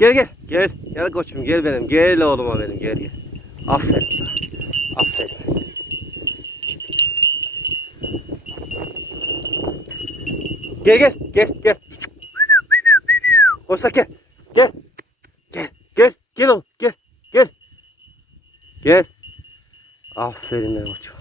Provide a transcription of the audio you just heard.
Gel gel. Gel. Gel koçum gel benim. Gel oğluma benim. Gel gel. Aferin sana. Aferin. Gel gel. Gel gel. Koşsak gel. Gel. Gel. Gel. Gel oğlum. Gel. Gel. Gel. Aferin benim koçum.